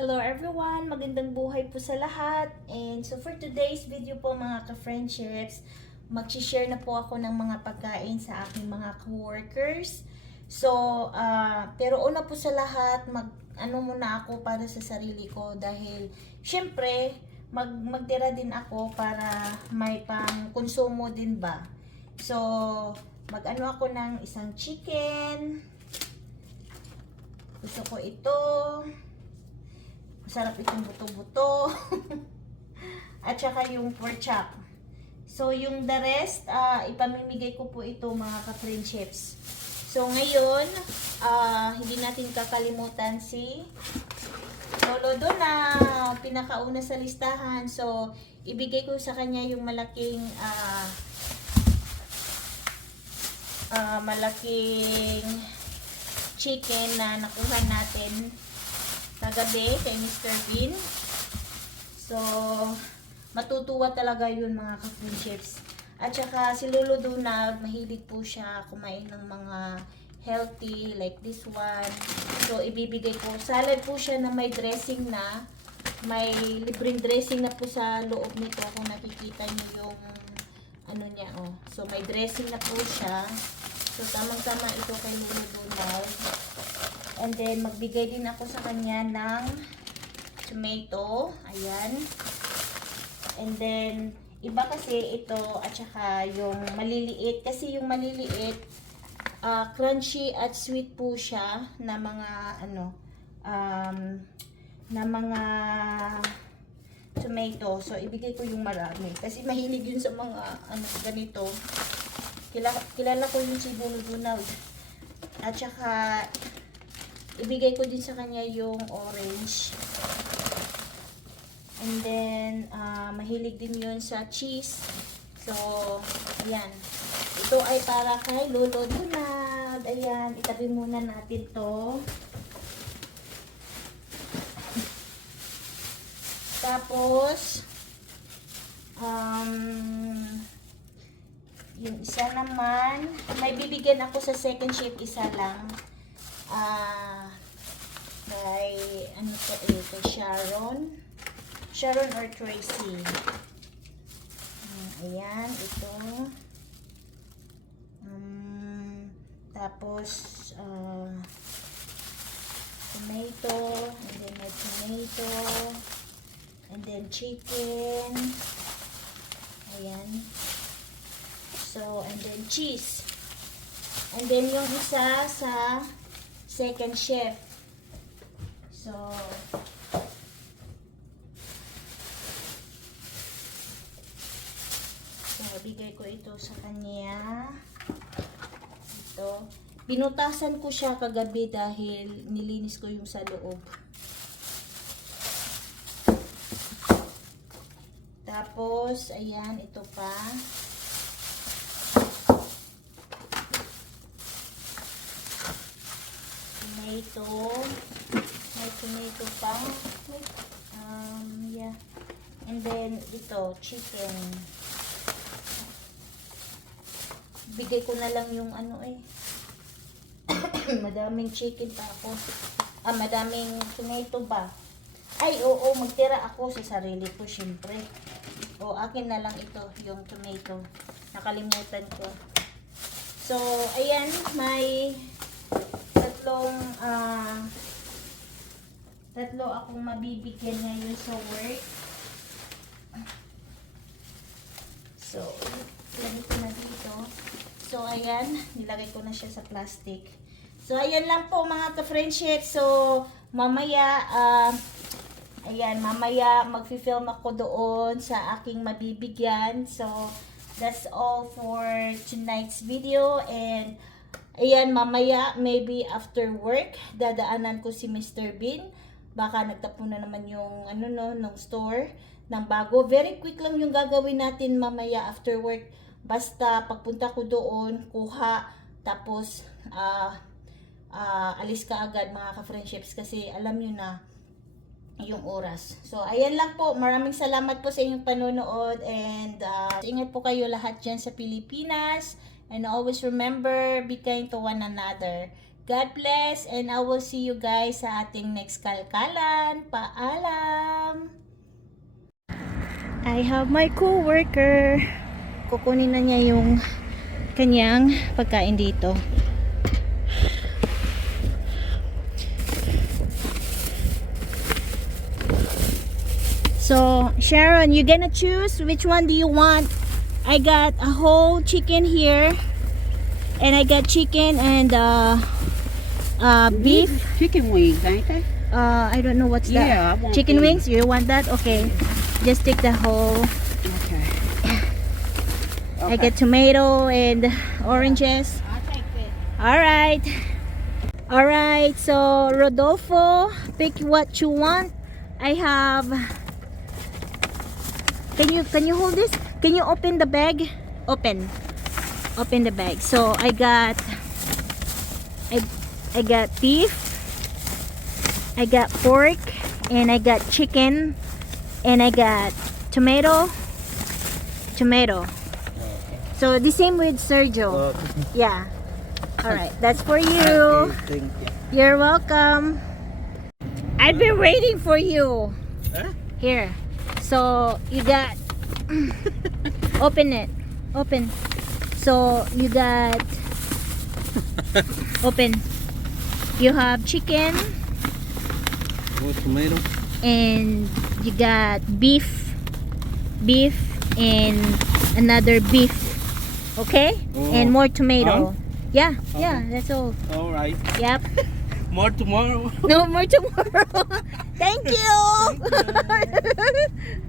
Hello everyone! Magandang buhay po sa lahat. And so for today's video po mga ka-friendships, mag-share na po ako ng mga pagkain sa aking mga co-workers. So, ah, pero una po sa lahat, mag ano muna ako para sa sarili ko dahil syempre mag magtira din ako para may pang konsumo din ba. So, mag-ano ako ng isang chicken. Gusto ko ito. Masarap itong buto-buto. At saka yung pork chop. So, yung the rest, ah, ipamimigay ko po ito mga ka-friendships. So, ngayon, ah, hindi natin kakalimutan si Lolo doon na pinakauna sa listahan. So, ibigay ko sa kanya yung malaking ah, ah, malaking chicken na nakuha natin kagabi kay Mr. Bean. So, matutuwa talaga yun mga ka-friendships. At saka si Lolo Donald, mahilig po siya kumain ng mga healthy like this one. So, ibibigay ko. Salad po siya na may dressing na. May libreng dressing na po sa loob nito kung nakikita niyo yung ano niya, oh. So, may dressing na po siya. So, tamang-tama ito kay Lolo Donald. And then, magbigay din ako sa kanya ng tomato. Ayan. And then, iba kasi ito at saka yung maliliit. Kasi yung maliliit, ah, crunchy at sweet po siya na mga, ano, um, na mga tomato. So, ibigay ko yung marami. Kasi mahilig yun sa mga, ano, ganito. Kilala, kilala ko yun si Donald. At saka, ibigay ko din sa kanya yung orange. And then, ah, mahilig din yun sa cheese. So, ayan. Ito ay para kay Lolo Donald. Ayan, itabi muna natin to. Tapos, um, yung isa naman, may bibigyan ako sa second shift, isa lang. Ah, kay, ano to eh, kay Sharon. Sharon or Tracy. Ah, ayan, ito. Um, tapos, ah, tomato, and then may tomato, and then chicken. Ayan. So, and then cheese. And then yung isa sa second chef. So, so bigay ko ito sa kanya. Ito. Binutasan ko siya kagabi dahil nilinis ko yung sa loob. Tapos, ayan, ito pa. Tomato. May tomato pa. Wait. Um, yeah. And then, ito, chicken. Bigay ko na lang yung ano eh. madaming chicken pa ako. Ah, madaming tomato ba? Ay, oo, magtira ako sa sarili ko, syempre. O, akin na lang ito, yung tomato. Nakalimutan ko. So, ayan, may tatlong, ah, tatlo akong mabibigyan ngayon sa work. So, lagay ko na dito. So, ayan, nilagay ko na siya sa plastic. So, ayan lang po mga ka-friendship. So, mamaya, ah, ayan, mamaya magfi-film ako doon sa aking mabibigyan. So, that's all for tonight's video. And, ayan, mamaya, maybe after work, dadaanan ko si Mr. Bean. Baka nagtapon na naman yung, ano no, ng store ng bago. Very quick lang yung gagawin natin mamaya after work. Basta pagpunta ko doon, kuha, tapos ah ah, alis ka agad mga ka-friendships kasi alam nyo na yung oras. So, ayan lang po. Maraming salamat po sa inyong panonood and ah, ingat po kayo lahat dyan sa Pilipinas and always remember, be kind to one another. God bless and I will see you guys sa ating next kalkalan. Paalam! I have my co-worker. Kukunin na niya yung kanyang pagkain dito. So, Sharon, you gonna choose which one do you want? I got a whole chicken here. And I got chicken and uh, uh, beef. Chicken wings, ain't they? Uh, I don't know what's that. Yeah, I want Chicken these. wings? You want that? Okay. Just take the whole. Okay. I get tomato and oranges. I'll take this. All right. All right. So Rodolfo, pick what you want. I have. Can you can you hold this? Can you open the bag? Open. Open the bag. So I got. I I got beef. I got pork, and I got chicken, and I got tomato. Tomato. So the same with Sergio. Yeah. All right, that's for you. You're welcome. I've been waiting for you. Huh? Here. So you got. open it. Open. So you got. open. You have chicken More tomato. and you got beef, beef and another beef. Okay? Oh. And more tomato. Huh? Yeah, yeah, that's all. All right. Yep. More tomorrow. No more tomorrow. Thank you.